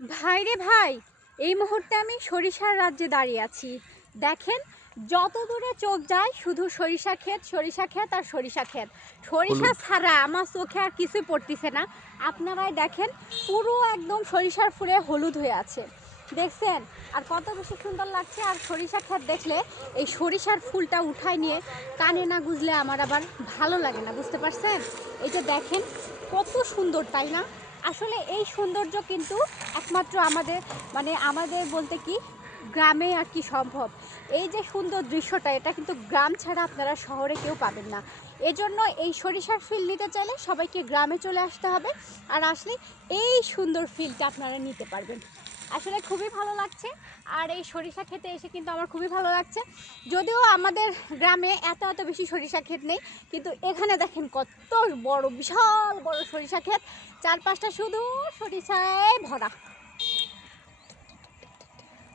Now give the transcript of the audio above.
ভাই রে ভাই, এই মুহূর্তে আমি সরিষার রাজ্যে দাঁড়িয়ে আছি। দেখেন, যত দূরে চোখ যায় শুধু সরিষা ক্ষেত, সরিষা ক্ষেত আর সরিষা ক্ষেত। সরিষা ছাড়া আমার চোখে আর কিছুই পড়তেছে না। আপনারাই দেখেন, পুরো একদম সরিষার ফুলে হলুদ হয়ে আছে, দেখছেন? আর কত বেশি সুন্দর লাগছে। আর সরিষা ক্ষেত দেখলে এই সরিষার ফুলটা উঠায় নিয়ে কানে না গুজলে আমার আবার ভালো লাগে না, বুঝতে পারছেন? এই যে দেখেন, কত সুন্দর, তাই না? আসলে এই সৌন্দর্য কিন্তু একমাত্র আমাদের বলতে কি গ্রামে আর কি সম্ভব। এই যে সুন্দর দৃশ্যটা, এটা কিন্তু গ্রাম ছাড়া আপনারা শহরে কেউ পাবেন না। এজন্য এই সরিষার ফিল নিতে চাইলে সবাইকে গ্রামে চলে আসতে হবে। আর আসলে এই সুন্দর ফিলটা আপনারা নিতে পারবেন। আসলে খুবই ভালো লাগছে। আর এই সরিষা খেতে এসে কিন্তু আমার খুবই ভালো লাগছে। যদিও আমাদের গ্রামে এত বেশি সরিষা ক্ষেত নেই, কিন্তু এখানে দেখেন কত বড়, বিশাল বড় সরিষা ক্ষেত, চারপাশটা শুধু সরিষায় ভরা।